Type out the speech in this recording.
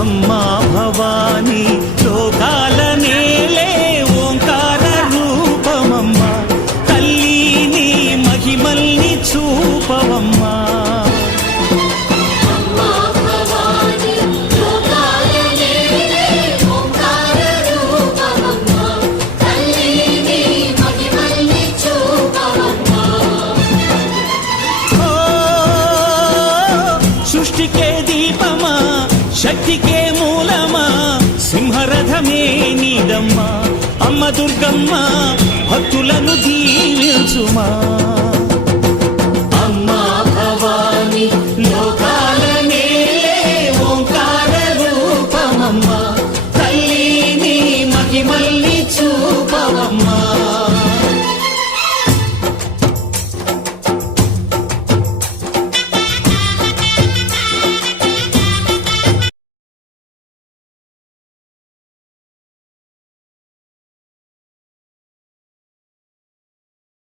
అమ్మా భవానీ లోకాల నేలే ఓంకార రూపమమ్మా తల్లి నీ మహిమల్ని చూపవమ్మా సృష్టికే దీపమా శక్తికే మూలమా సింహరథమే నీదమ్మా అమ్మ దుర్గమ్మ భక్తులను దీవించుమా